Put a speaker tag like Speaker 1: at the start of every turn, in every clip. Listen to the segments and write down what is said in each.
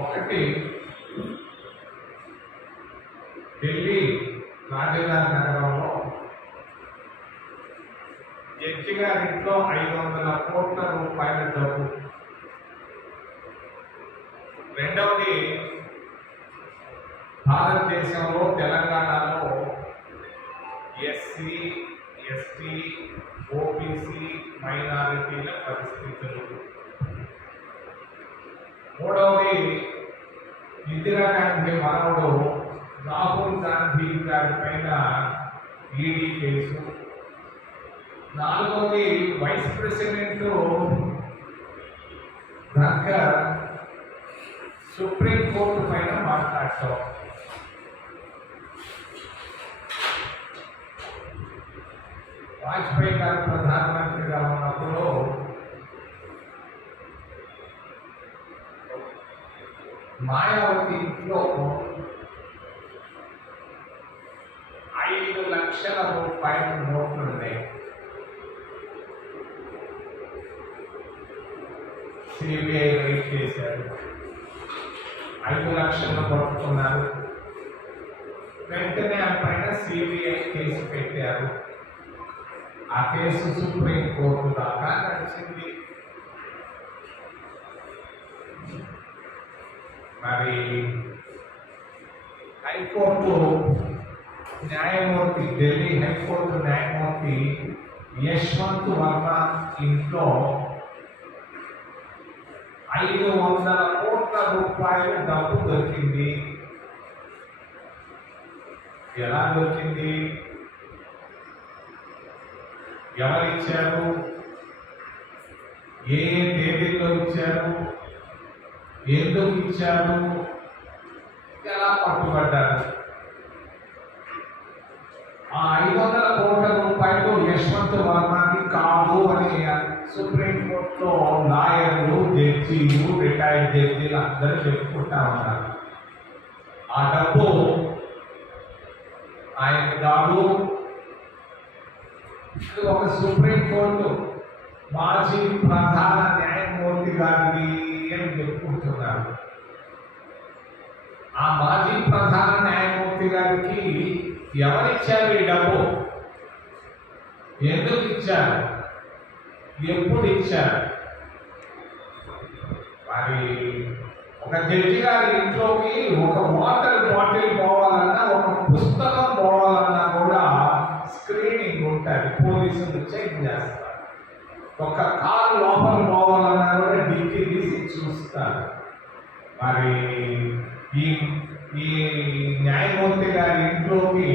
Speaker 1: ఒకటి. ఢిల్లీ రాజధాని నగరంలో జడ్జి గారింట్లో ఐదు వందల కోట్ల రూపాయల డబ్బు. రెండవది భారతదేశంలో తెలంగాణలో ఎస్సీ ఎస్టీ ఓబీసీ మైనారిటీల పరిస్థితులు. మూడవది ఇందిరాగాంధీ మనవడు రాహుల్ గాంధీ గారి పైన ఈడీ కేసు. నాలుగవది vice president Dhankhar supreme court పైన మాట్లాడటం వాజ్పేయి గారు ప్రధానమంత్రిగా ఉన్నప్పుడు మాయావతి ఇంట్లో ఐదు లక్షల రూపాయల నోట్లు ఉన్నాయి సిబిఐ రైట్ చేశారు. ఐదు లక్షలు కొట్టుకున్నారు. వెంటనే ఆ పైన సిబిఐ కేసు పెట్టారు. ఆ కేసు సుప్రీం కోర్టు దాకా నడిచింది. మరి హైకోర్టు న్యాయమూర్తి ఢిల్లీ హైకోర్టు న్యాయమూర్తి యశ్వంత్ వర్మ ఇంట్లో ఐదు వందల కోట్ల రూపాయల డబ్బు దొరికింది ఎలా దొరికింది ఎవరిచ్చారు ఏ ఏ తేదీల్లో ఇచ్చారు ఎందుకు ఇచ్చారు? ఎలా పట్టుబడ్డారు? ఆ ఐదు వందల కోట్ల రూపాయలు యశ్వంత్ వర్మకి కాదు అని సుప్రీంకోర్టులో లాయర్లు జడ్జీలు రిటైర్డ్ జడ్జీలు అందరూ చెప్పుకుంటా ఉన్నారు. ఆ డబ్బు ఆయన కాదు. ఇది ఒక సుప్రీంకోర్టు మాజీ ప్రధాన న్యాయమూర్తి గారిని అని చెప్పుకుంటున్నారు? ఆ మాజీ ప్రధాన న్యాయమూర్తి గారికి ఎవరిచ్చారు ఈ డబ్బు? ఎందుకు ఇచ్చారు? ఎప్పుడు ఇచ్చారు? మరి ఒక జడ్జి గారి ఇంట్లోకి ఒక వాటర్ బాటిల్ పోవాలన్నా ఒక పుస్తకం పోవాలన్నా కూడా స్క్రీనింగ్ ఉంటుంది. పోలీసులు చెక్ చేస్తారు. ఒక కారు లోపల పోవాలన్నా కూడా డిగ్రీ చూస్తారు మరి ఈ ఈ న్యాయమూర్తి గారి ఇంట్లోకి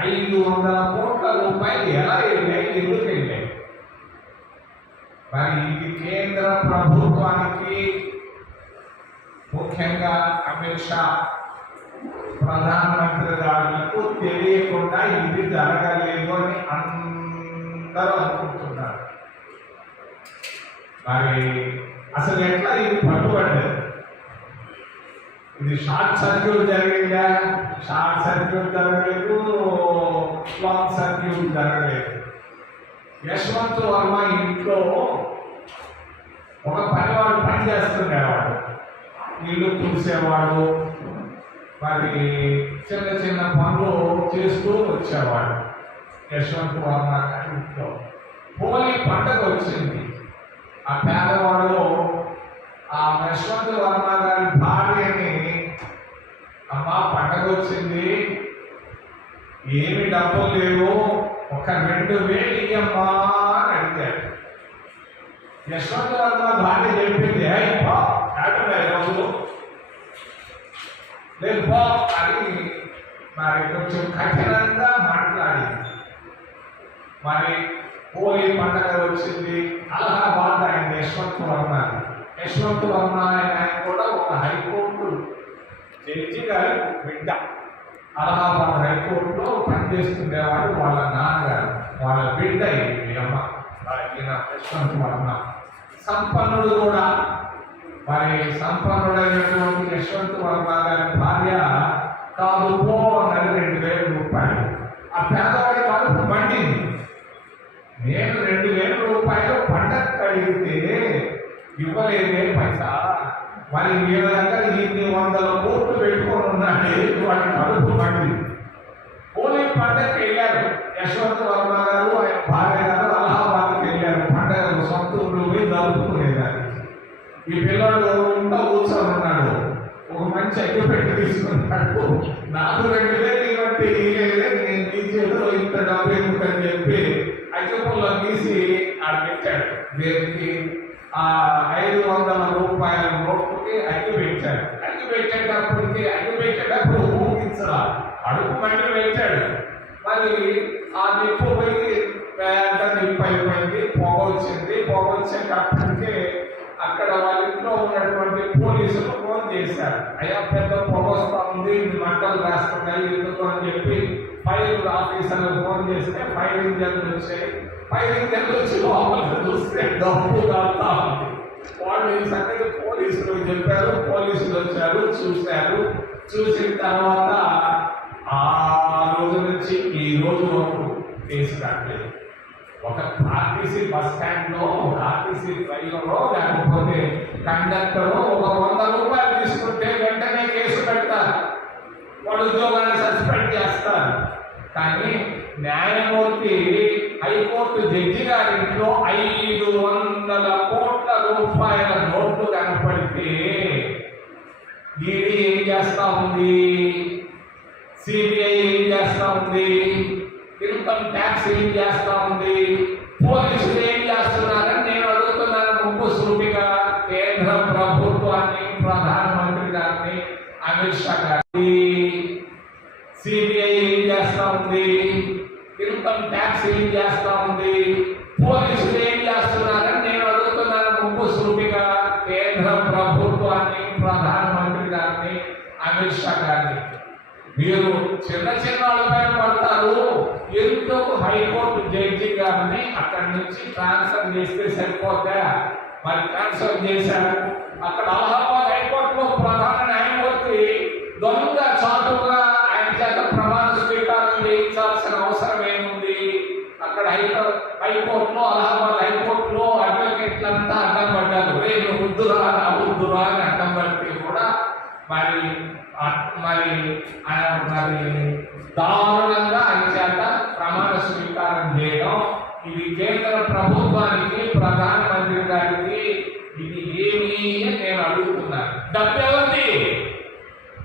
Speaker 1: ఐదు వందల కోట్ల రూపాయలు ఎలా వెళ్ళాయి? ఎందుకు వెళ్ళాయి? మరి ఇది కేంద్ర ప్రభుత్వానికి ముఖ్యంగా అమిత్ షా ప్రధానమంత్రి గారులకు తెలియకుండా ఇది జరగలేదు అని అందరూ అనుకుంటున్నారు. మరి అసలు ఎట్లా ఇది పట్టుబడ్డది? ఇది షార్ట్ సర్క్యూట్ జరిగిందా? షార్ట్ సర్క్యూట్ జరగలేదు. లాంగ్ సర్క్యూట్ జరగలేదు. యశ్వంత్ వర్మ ఇంట్లో ఒక పనివాడు పని చేస్తుండేవాడు. ఇల్లు తుడిసేవాడు. మరి చిన్న చిన్న పనులు చేస్తూ వచ్చేవాడు యశ్వంత్ వర్మ ఇంట్లో. హోలీ పండగ వచ్చింది. ఆ పేదవాడు ఆ యశ్వంత్ వర్మ గారి భార్యని అమ్మ పండగ వచ్చింది ఏమి డబ్బులు లేవు. ఒక రెండు వేలు ఇయ్యమ్మా అని అడిగాడు. యశ్వంత్ వర్మ భార్య చెప్పింది "ఏయ్, పో, లేదు బా అని మరి కొంచెం కఠినంగా మాట్లాడింది. మరి హోలీ పండగ వచ్చింది అలహాబాద్ ఆయన యశ్వంత్ వర్మ యశ్వంత్ ఉన్నాయని ఆయన కూడా ఒక హైకోర్టు జడ్జి గారి బిడ్డ. అలహాబాద్ హైకోర్టులో పనిచేస్తుండేవాడు వాళ్ళ నాన్నగారు. వాళ్ళ బిడ్డ ఈ అమ్మ? ఈయన యశ్వంత్ వర్మ సంపన్నుడు కూడా. మరి సంపన్నుడైనటువంటి యశ్వంత్ వర్మ గారి భార్య కాదు పో అన్నది రెండు వేల రూపాయలు. ఆ పేదవాడి కాదు పండింది నేను రెండు ఇవ్వలేదే పైసా? మరి వీళ్ళ దగ్గర ఇన్ని వందల కోట్లు పెట్టుకొని ఉన్నాడే వాటి కడుపు పండి హోలీ పండగకి వెళ్ళారు. యశ్వంత్ వర్మ గారు ఆయన భార్య గారు అలహాబాద్కి వెళ్ళారు. పండగ సొంత ఊరు పోయి ఈ పిల్లడు ఇంట్లో కూర్చొని ఉన్నాడు. ఒక మంచి అగ్గి పెట్టి తీసుకున్నాడు. నాకు రెండు వేలు ఇవ్వండి ఇయ్యలేదే నేను నీ చేతిలో ఇంత డబ్బు ఎందుకని చెప్పి అగ్గి పుల్ల తీసి ఆడ పెట్టాడు దేనికి ఆ ఐదు వందల రూపాయల నోట్లకి అగ్గి పెట్టాడు అగ్గి పెట్టేటప్పటికి అగ్గి పెట్టేటప్పుడు ఊహించరా అడుగు మంటలు పెట్టాడు. మరి ఆ నిప్పు పోయి పెద్ద నిప్పు అయిపోయింది పొగ వచ్చింది. పొగ వచ్చేటప్పటికే అక్కడ వాళ్ళ ఇంట్లో ఉన్నటువంటి పోలీసులు ఫోన్ చేశారు. అయ్యా పెద్ద పొగ వస్తుంది ఉంది మంటలు రాస్తున్నాయి ఎందుకు? అని చెప్పి ఫైర్ ఆఫీసర్లు ఫోన్ చేస్తే ఫైర్ ఇంజన్లు వచ్చాయి. ఫైర్ ఇంజన్లు వచ్చి లోపలికి చూస్తే డబ్బు కాస్తా ఉంది. వాళ్ళు ఈ సంగతి పోలీసులు చెప్పారు. పోలీసులు వచ్చారు చూశారు. చూసిన తర్వాత ఆ రోజు నుంచి ఈ రోజు వరకు కేసు కట్టలేదు ఒక ఆర్టీసీ బస్ స్టాండ్లో ఒక ఆర్టీసీ డ్రైవర్ లేకపోతే కండక్టర్ ఒక వంద రూపాయలు తీసుకుంటే వెంటనే కేసు పెడతారు. వాళ్ళు ఉద్యోగాన్ని సస్పెండ్ చేస్తారు. కానీ న్యాయమూర్తి హైకోర్టు జడ్జి గారి ఇంట్లో ఐదు వందల కోట్ల రూపాయల నోట్లు కనపడితే ఈడీ ఏం చేస్తా ఉంది? సిబిఐ ఏం చేస్తా ఉంది? ఇన్కమ్ ట్యాక్స్ ఏం చేస్తా ఉంది పోలీసులు ఏం చేస్తున్నారని నేను అడుగుతున్నాను ముప్పు సూటిగా కేంద్ర ప్రభుత్వాన్ని ప్రధానమంత్రి గారిని అమిత్ షా గారిని సిబిఐ ఏం చేస్తా ఉంది ఇన్కమ్ ట్యాక్స్ ఏం చేస్తా ఉంది పోలీసులు ఏం చేస్తున్నారని నేను అడుగుతున్నాను ముప్పు సూటిగా కేంద్ర ప్రభుత్వాన్ని ప్రధానమంత్రి గారిని అమిత్ షా గారిని మీరు చిన్న చిన్న వాళ్ళపైన పడతారు ఎందుకు హైకోర్టు జడ్జి గారిని అక్కడి నుంచి ట్రాన్స్ఫర్ చేస్తే సరిపోతా మరి ట్రాన్స్ఫర్ చేశారు. అక్కడ అలహాబాద్ హైకోర్టులో ప్రధాన న్యాయమూర్తి దొంగ చాటుగా ఆయన చేత ప్రమాణ స్వీకారం చేయించాల్సిన అవసరం ఏముంది? అక్కడ హైకోర్టు హైకోర్టులో అలహాబాద్ హైకోర్టులో అడ్వకేట్లంతా అడ్డం పడ్డారు. రేపు వద్దురా నా వద్దురా అని అడ్డం పడితే కూడా మరి ఆ- మరి ఆయన మరి దారుణంగా ఆయన చేత ప్రమాణ స్వీకారం చేయడం ఇది కేంద్ర ప్రభుత్వానికి ప్రధానమంత్రి గారికి ఇది ఏమి అని నేను అడుగుతున్నాను డబ్బు ఎవరిది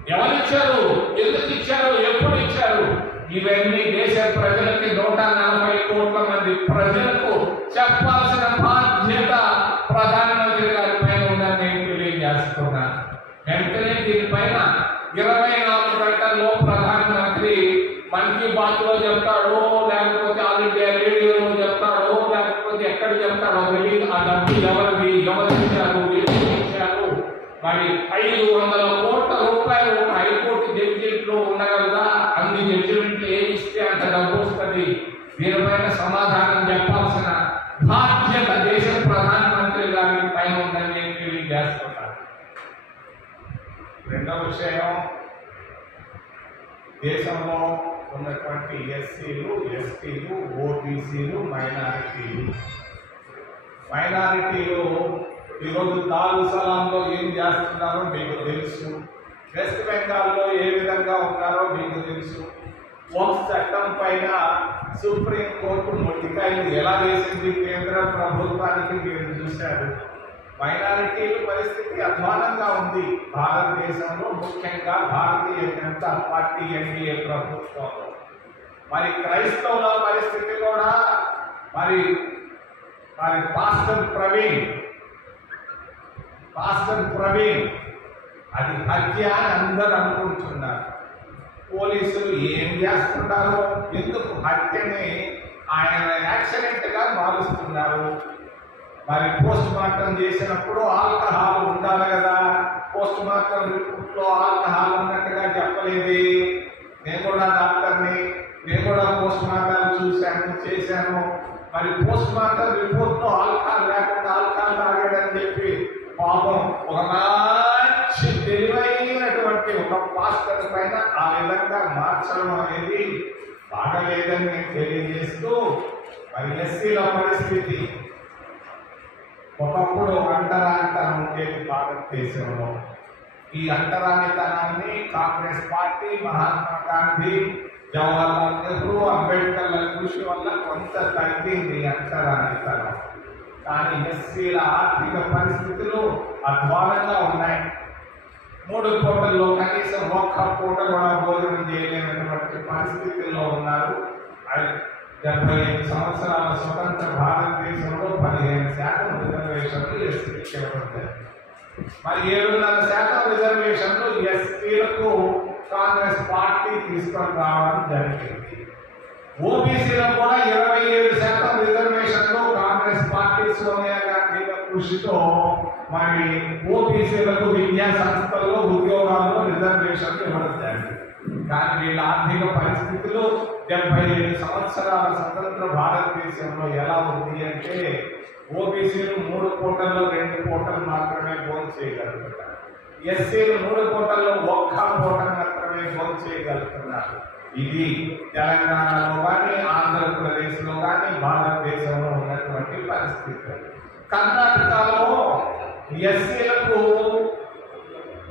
Speaker 1: ఎవరిచ్చారు ఎందుకు ఇచ్చారు ఎప్పుడు ఇచ్చారు ఇవన్నీ దేశ ప్రజలకి నూట నలభై కోట్ల మంది ప్రజలకు చెప్పాల్సిన బాధ్యత ప్రధానమంత్రి గారి పైన ఉందని నేను తెలియజేస్తున్నాను వెంటనే దీనిపైన ఇరవై నాలుగు గంటల్లో ప్రధానమంత్రి మన్ కీ బాత్లో చెప్తాడు లేకపోతే ఆల్ ఇండియా రేడియోలో చెప్తాడు లేకపోతే ఎక్కడ చెప్తాడో తెలియదు ఆ డబ్బు ఎవరిది? ఎవరు ఇచ్చారు? ఇచ్చారు? మరి ఐదు వందల కోట్ల రూపాయలు హైకోర్టు జడ్జిలో ఉండగలదా? అన్ని జడ్జిలు ఏమి ఇస్తే అంత డబ్బు వీరిపైన సమాధానం చెప్పాల్సిన బాధ్యత దేశ ప్రధానమంత్రి గారి పైన ఉందని నేను తెలియజేస్తున్నాను రెండవ విషయం దేశంలో ఉన్నటువంటి ఎస్సీలు ఎస్టీలు ఓబీసీలు మైనారిటీలు. మైనారిటీలు ఈరోజు దారు సలాంలో ఏం చేస్తున్నారో మీకు తెలుసు. వెస్ట్ బెంగాల్లో ఏ విధంగా ఉన్నారో మీకు తెలుసు. ఒక చట్టం పైన సుప్రీం కోర్టు మొట్టికాయలు ఎలా వేసింది కేంద్ర ప్రభుత్వానికి మీరు చూశారు. మైనారిటీల పరిస్థితి అధ్వానంగా ఉంది. భారతదేశంలో ముఖ్యంగా భారతీయ జనతా పార్టీ ఎన్డీఏ ప్రభుత్వంలో మరి క్రైస్తవుల పరిస్థితి కూడా మరి మరి పాస్టర్ ప్రవీణ్ పాస్టర్ ప్రవీణ్ అది హత్య అని అందరూ అనుకుంటున్నారు. పోలీసులు ఏం చేస్తున్నారు ఎందుకు హత్యని ఆయన యాక్సిడెంట్గా మారుస్తున్నారు? మరి పోస్ట్ మార్టం చేసినప్పుడు ఆల్కహాల్ ఉండాలి కదా? పోస్ట్ మార్టం రిపోర్ట్లో ఆల్కహాల్ ఉన్నట్టుగా చెప్పలేదు. నేను కూడా డాక్టర్ని నేను కూడా పోస్ట్ మార్టం చూశాను చేశాను. మరి పోస్ట్ మార్టం రిపోర్ట్లో ఆల్కహాల్ లేకుండా ఆల్కహాల్ తాగాడని చెప్పి పాపం ఒకనా ఒక పాస్టర్ పైన ఆ విధంగా మార్చడం అనేది బాగలేదని నేను తెలియజేస్తూ మరి ఎస్సీల పరిస్థితి ఒకప్పుడు అంటరానితనం ఉండేది భారతదేశంలో. ఈ అంటరానితనాన్ని కాంగ్రెస్ పార్టీ మహాత్మా గాంధీ జవహర్లాల్ నెహ్రూ అంబేద్కర్ల కృషి వల్ల కొంత తగ్గింది ఈ అంటరానితనం. కానీ ఎస్సీల ఆర్థిక పరిస్థితులు అధ్వానంగా ఉన్నాయి. మూడు పూటల్లో కనీసం ఒక్క పూట కూడా భోజనం చేయలేనటువంటి పరిస్థితుల్లో ఉన్నారు. డెబ్బై ఐదు సంవత్సరాల స్వతంత్ర భారతదేశంలో పదిహేను శాతం రిజర్వేషన్లు ఎస్సీకి మరి ఏడున్నర శాతం రిజర్వేషన్లు ఎస్టీలకు కాంగ్రెస్ పార్టీ తీసుకొని రావడం జరిగింది. ఓబీసీలో కూడా ఇరవై ఏడు శాతం రిజర్వేషన్లు కాంగ్రెస్ పార్టీ సోనియా గాంధీ కృషితో మరి ఓబీసీలకు విద్యా సంస్థల్లో ఉద్యోగాల్లో రిజర్వేషన్లు ఇవ్వడం జరిగింది. కానీ వీళ్ళ ఆర్థిక పరిస్థితులు డెబ్బై ఏడు సంవత్సరాల స్వతంత్ర భారతదేశంలో ఎలా ఉంది అంటే ఓబీసీలు మూడు కోటల్లో రెండు కోటలు మాత్రమే ఫోన్ చేయగలుగుతారు ఎస్సీలు మూడు కోటల్లో ఒక్క కోట మాత్రమే ఫోన్ చేయగలుగుతున్నారు. ఇది తెలంగాణలో కానీ ఆంధ్రప్రదేశ్లో కానీ భారతదేశంలో ఉన్నటువంటి పరిస్థితి కన్నా ఎస్సీలకు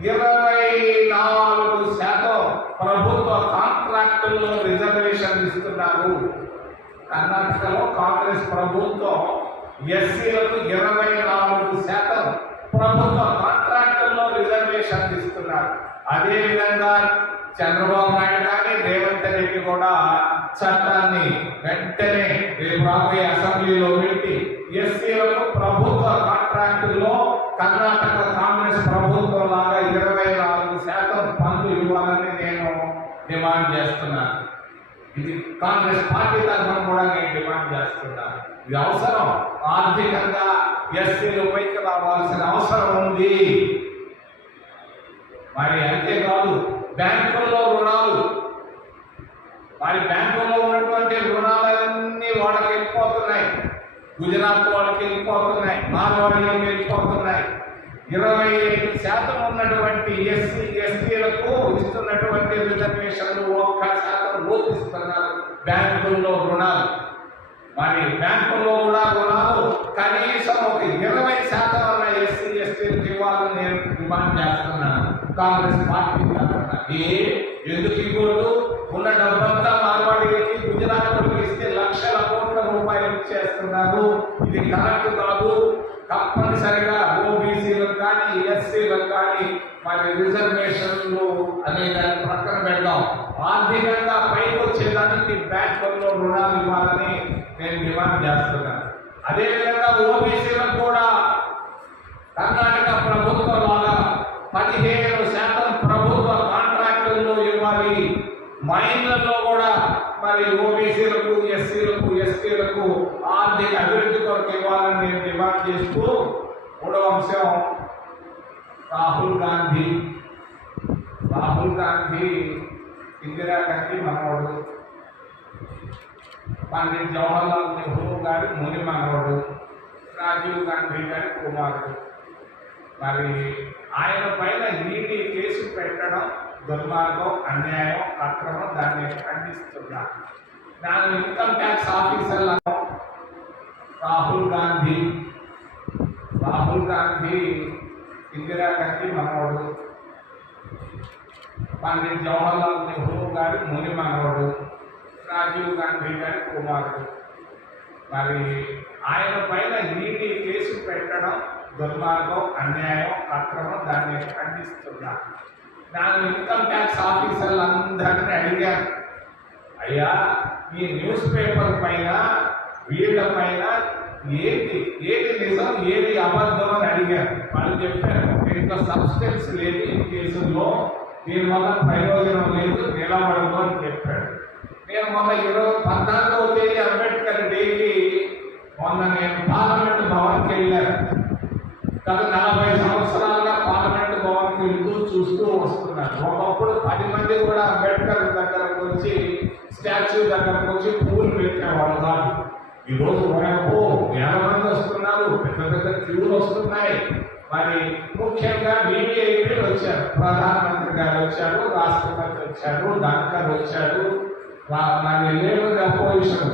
Speaker 1: ఇరవై నాలుగు శాతం ప్రభుత్వ కాంట్రాక్టుల్లో రిజర్వేషన్ ఇస్తున్నారు. కర్ణాటకలో కాంగ్రెస్ ప్రభుత్వం ఎస్సీలకు ఇరవై నాలుగు శాతం ప్రభుత్వ కాంట్రాక్టుల్లో రిజర్వేషన్ ఇస్తున్నారు. అదేవిధంగా చంద్రబాబు నాయుడు కానీ రేవంత్ రెడ్డి కూడా చట్టాన్ని వెంటనే రేపు రాబోయే అసెంబ్లీలో పెట్టి కాంగ్రెస్ పార్టీ తరఫున కూడా నేను డిమాండ్ చేస్తున్నాను ఇది అవసరం. ఆర్థికంగా ఎస్సీలు పైకి రావాల్సిన అవసరం ఉంది. మరి అంతేకాదు బ్యాంకుల్లో రుణాలు. మరి బ్యాంకుల్లో ఉన్నటువంటి రుణాలన్నీ వాళ్ళకి వెళ్ళిపోతున్నాయి. గుజరాత్ వాళ్ళకి వెళ్ళిపోతున్నాయి. మార్వాడీలకు వెళ్ళిపోతున్నాయి. ఇరవై ఐదు శాతం ఉన్నటువంటి ఎస్సీ ఎస్టీలకు ఇస్తున్నటువంటి రిజర్వేషన్లు ఒక్క శాతం లోపిస్తున్నారు బ్యాంకుల్లో రుణాలు. మరి బ్యాంకుల్లో కూడా రుణాలు కనీసం ఒక ఇరవై శాతం ఉన్న ఎస్సీ ఎస్టీలకు ఇవ్వాలని నేను డిమాండ్ చేస్తున్నాను. కాంగ్రెస్ పార్టీ తరఫున. ఏ? ఎందుకు ఇవ్వదు ఉన్న డబ్బంతా మార్వాడీలకి గుజరాత్లకు ఇస్తే లక్షల కోట్ల రూపాయలు ఇచ్చేస్తున్నారు. ఇది కరెక్ట్ కాదు. తప్పనిసరిగా ఓబీసీలకు కానీ ఎస్సీలకు కానీ మరి రిజర్వేషన్లు అనే దాన్ని పక్కన పెడదాం. ఆర్థికంగా పైకి వచ్చేదానికి బ్యాంకుల్లో రుణాలు ఇవ్వాలని నేను డిమాండ్ చేస్తున్నాను అదేవిధంగా ఓబీసీలకు కూడా కర్ణాటక ప్రభుత్వం లాగా పదిహేను శాతం ప్రభుత్వ కాంట్రాక్టుల్లో ఇవ్వాలి. మైన్లలో కూడా మరి ఓబీసీలకు ఎస్సీలకు ఎస్టీలకు ఆర్థిక అభివృద్ధి కొరకు ఇవ్వాలని నేను డిమాండ్ చేస్తూ మూడవ అంశం రాహుల్ గాంధీ. రాహుల్ గాంధీ ఇందిరాగాంధీ మనవడు. పండిత్ జవహర్లాల్ నెహ్రూ గారి ముని మనవడు. రాజీవ్ గాంధీ గారి కుమారుడు. మరి ఆయన పైన ఈడీ కేసు పెట్టడం దుర్మార్గం అన్యాయం అక్రమం దాన్ని ఖండిస్తున్నా. దాని ఇన్కమ్ ట్యాక్స్ ఆఫీసర్లను రాహుల్ గాంధీ. రాహుల్ గాంధీ ఇందిరా ఇందిరాగాంధీ మనవడు. పండిత్ జవహర్లాల్ నెహ్రూ గారి ముని మనవడు. రాజీవ్ గాంధీ గారి కుమారుడు. మరి ఆయన పైన ఈడీ కేసు పెట్టడం దుర్మార్గం అన్యాయం అక్రమం దాన్ని ఖండిస్తున్నా. దాని ఇన్కమ్ ట్యాక్స్ ఆఫీసర్లందరినీ అడిగాను అయ్యా ఈ న్యూస్ పేపర్ పైన వీళ్ళ పైన ఏది ఏది నిజం ఏది అబద్ధం అని అడిగారు. వాళ్ళు చెప్పారు దీంట్లో సబ్స్టెన్స్ లేదు ఈ కేసుల్లో దీనివల్ల ప్రయోజనం లేదు నిలబడదు అని చెప్పాడు నేను మొన్న ఇరవై పద్నాలుగవ తేదీ అంబేద్కర్ డేకి మొన్న నేను పార్లమెంట్ భవన్కి వెళ్ళాను. గత నలభై సంవత్సరాలుగా పార్లమెంట్ భవన్కి వెళ్తూ చూస్తూ వస్తున్నాను. ఒకప్పుడు పది మంది కూడా అంబేద్కర్ దగ్గరకు వచ్చి స్టాచ్యూ దగ్గరకు వచ్చి పూలు పెట్టేవాళ్ళు కాదు. ఈరోజు మనకు వేల మంది వస్తున్నారు పెద్ద పెద్ద క్యూలు వస్తున్నాయి. మరి ముఖ్యంగా వీవీఐపీ వచ్చారు. ప్రధానమంత్రి గారు వచ్చారు రాష్ట్రపతి వచ్చారు డాక్టర్ వచ్చారు. మరి లేవుగా అపోజిషన్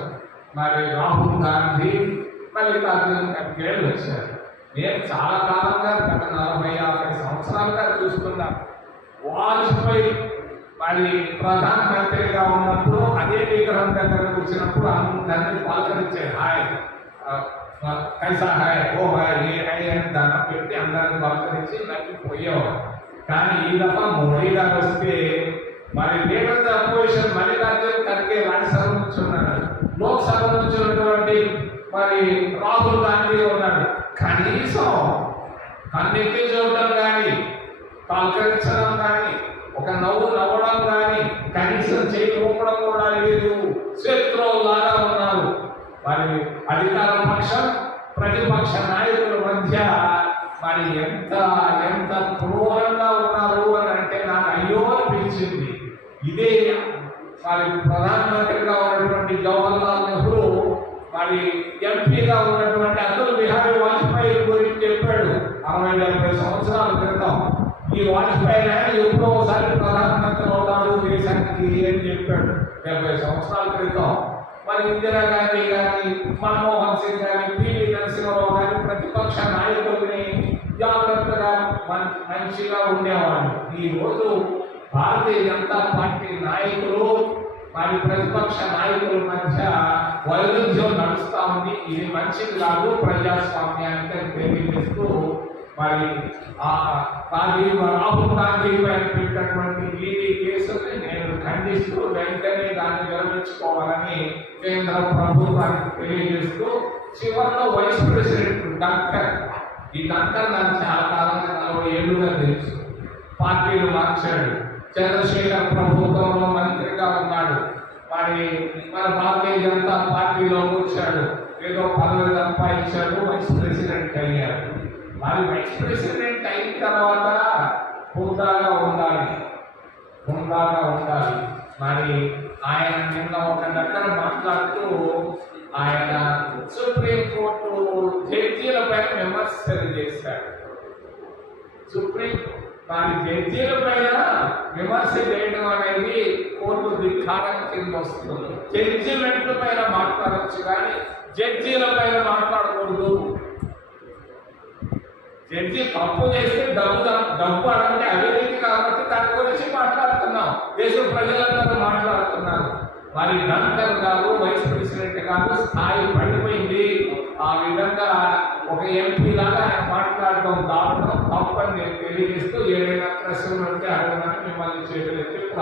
Speaker 1: మరి రాహుల్ గాంధీ మల్లికార్జున ఖర్గే వచ్చారు. నేను చాలా కాలంగా గత నలభై యాభై సంవత్సరాలుగా చూస్తున్నాను. వాజ్పేయి మరి ప్రధానమంత్రిగా ఉన్నప్పుడు అదే విగ్రహం దగ్గరకు వచ్చినప్పుడు అందరినీ పలకరించే హాయ్ కైసా హాయ్ ఓ హాయ్ ఏ హాయ్ అని దండం పెట్టి అందరిని పలకరించి నవ్విపోయేవాడు కానీ ఈ దఫా మోడీ గారు వస్తే మరి లీడర్ అపోజిషన్ మల్లికార్జున ఖర్గే రాజ్యసభ నుంచి ఉన్నాడు లోక్సభ నుంచి ఉన్నటువంటి మరి రాహుల్ గాంధీ ఉన్నాడు కనీసం కన్నెత్తి చూడడం కానీ పలకరించడం కానీ ఒక నవ్వు నవ్వడం కానీ కనీసం చేయి ఊపడం కూడా లేదు. శత్రువులాగా ఉన్నారు. మరి అధికార పక్షం ప్రతిపక్ష నాయకుల మధ్య మరి ఎంత ఎంత క్రూరంగా ఉన్నారు అని అంటే నాకు అయ్యో అనిపించింది. ఇదే మరి ప్రధానమంత్రిగా ఉన్నటువంటి జవహర్లాల్ నెహ్రూ మరి ఎంపీ ఉన్నటువంటి అటల్ బిహారీ వాజ్పేయి గురించి చెప్పాడు అరవై డెబ్బై సంవత్సరాల క్రితం ఈ వాజ్పేయి ఆయన ఎప్పుడో ఒకసారి ప్రధానమంత్రి అవుతాడు దేశానికి అని చెప్పాడు. డెబ్బై సంవత్సరాల క్రితం. మరి ఇందిరాగాంధీ కానీ మన్మోహన్ సింగ్ కానీ పివి నరసింహరావు కానీ ప్రతిపక్ష నాయకుల్ని జాగ్రత్తగా మంచిగా ఉండేవాళ్ళు. ఈ రోజు భారతీయ జనతా పార్టీ నాయకులు మరి ప్రతిపక్ష నాయకుల మధ్య వైరుధ్యం నడుస్తా ఉంది. ఇది మంచిది కాదు ప్రజాస్వామ్యానికి అని తెలియజేస్తూ మరి రాహుల్ గాంధీ పైన పెట్టినటువంటి ఈడీ కేసుని అందిస్తూ వెంటనే దాన్ని విరమించుకోవాలని కేంద్ర ప్రభుత్వానికి తెలియజేస్తూ చివరిలో వైస్ ప్రెసిడెంట్ డాక్టర్ ఈ డాక్టర్ నాకు చాలా కాలంగా నలభై ఏళ్ళుగా తెలుసు. పార్టీలు మార్చాడు. చంద్రశేఖర్ ప్రభుత్వంలో మంత్రిగా ఉన్నాడు. మరి మన భారతీయ జనతా పార్టీలో కూర్చాడు. ఏదో పదవి సంపాదించాడు వైస్ ప్రెసిడెంట్ అయ్యాడు. మరి వైస్ ప్రెసిడెంట్ అయిన తర్వాత హోదాగా ఉండాలి. హుందాగా ఉండాలి. మరి ఆయన నిన్న ఒక దగ్గర మాట్లాడుతూ ఆయన సుప్రీంకోర్టు జడ్జీల పైన విమర్శలు చేశాడు. సుప్రీం మరి జడ్జీల పైన విమర్శ చేయడం అనేది కోర్టు ధిక్కారం కింద వస్తుంది. జడ్జిమెంట్ల పైన మాట్లాడచ్చు కానీ జడ్జీల పైన మాట్లాడకూడదు. జడ్జి తప్పు చేస్తే డబ్బు డబ్బు అంటే అవినీతి కాబట్టి దాని గురించి మాట్లాడుతున్నాం దేశ ప్రజలందరూ మాట్లాడుతున్నారు. మరి డంకర్ గారు వైస్ ప్రెసిడెంట్ గారు స్థాయి పడిపోయింది. ఆ విధంగా ఒక ఎంపీ లాగా ఆయన మాట్లాడడం దారుణం తప్పని నేను తెలియజేస్తూ ఏదైనా ప్రశ్నలు ఉంటే అడగడానికి మిమ్మల్ని చేతులెత్తి